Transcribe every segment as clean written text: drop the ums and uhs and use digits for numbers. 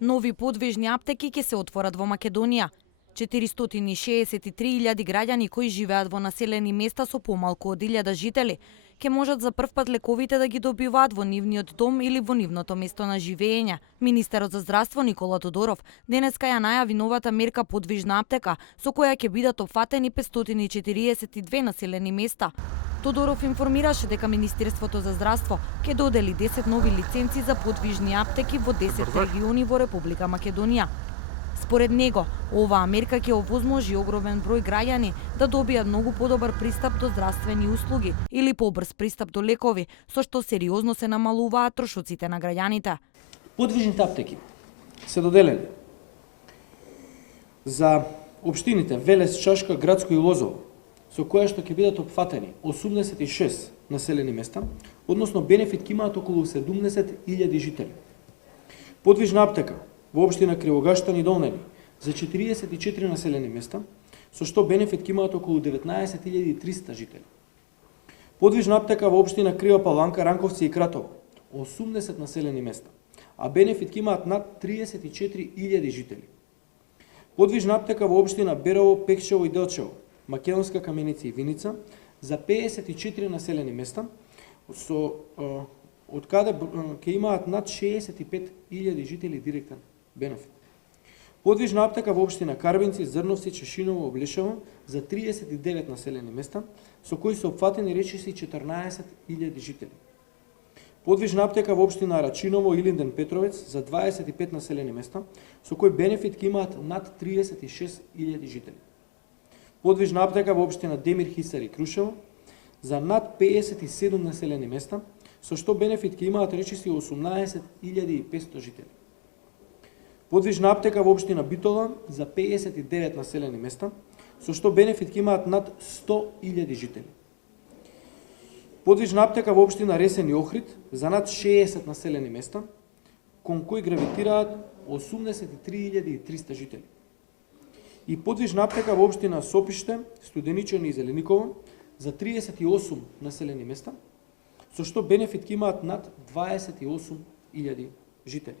Нови подвижни аптеки ќе се отворат во Македонија. 463.000 граѓани кои живеат во населени места со помалку од 1000 жители ќе можат за прв пат лековите да ги добиваат во нивниот дом или во нивното место на живење. Министерот за здравство Никола Тодоров денеска ја најави новата мерка подвижна аптека со која ќе бидат опфатени 542 населени места. Тодоров информираше дека Министерството за здравство ќе додели 10 нови лиценци за подвижни аптеки во 10 региони во Република Македонија. Според него, оваа мерка ќе овозможи огромен број граѓани да добијат многу подобар пристап до здравствени услуги или побрз пристап до лекови, со што сериозно се намалуваат трошоците на граѓаните. Подвижните аптеки се доделени за општините Велес, Чашка, Градско и Лозово, со која што ќе бидат опфатени 86 населени места, односно бенефит ќе имаат околу 70.000 жители. Подвижна аптека во општина Кривогаштан и Долнени за 44 населени места, со што бенефит ќе имаат околу 19.300 жители. Подвижна аптека во општина Крива Паланка, Ранковци и Кратово, 80 населени места, а бенефит ќе имаат над 34.000 жители. Подвижна аптека во општина Берово, Пекшево и Делчево, Македонска Каменица и Виница за 54 населени места, од каде ќе имаат над 65.000 жители директен бенефит. Подвижна аптека во општина Карбинци, Зрновци, Чешиново, Облешево за 39 населени места, со кои се опфатени речиси 14.000 жители. Подвижна аптека во општина Рачиново, Илинден, Петровец за 25 населени места, со кои бенефит ќе имаат над 36.000 жители. Подвижна аптека во општина Демир, Хисар и Крушево за над 57 населени места, со што бенефит ќе имаат речиси 18.500 жители. Подвижна аптека во општина Битола за 59 населени места, со што бенефит ќе имаат над 100.000 жители. Подвижна аптека во општина Ресен и Охрид за над 60 населени места, кон кои гравитираат 83.300 жители. И подвижна аптека во општина Сопиште, Студеничани и Зелениково за 38 населени места, со што бенефит ќе имаат над 28.000 жители.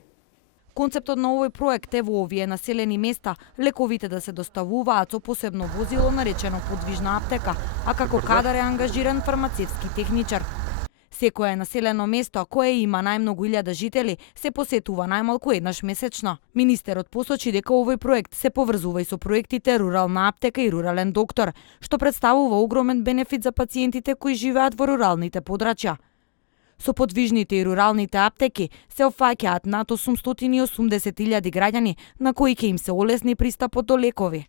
Концептот на овој проект е во овие населени места лековите да се доставуваат со посебно возило наречено подвижна аптека, а како кадар е ангажиран фармацевски техничар. Секое населено место кое има најмногу 1000 жители се посетува најмалку еднаш месечно. Министерот посочи дека овој проект се поврзува и со проектите Рурална аптека и Рурален доктор, што представува огромен бенефит за пациентите кои живеат во руралните подрачја. Со подвижните и руралните аптеки се опфаќаат над 880.000 граѓани на кои ќе им се олесни пристапот до лекови.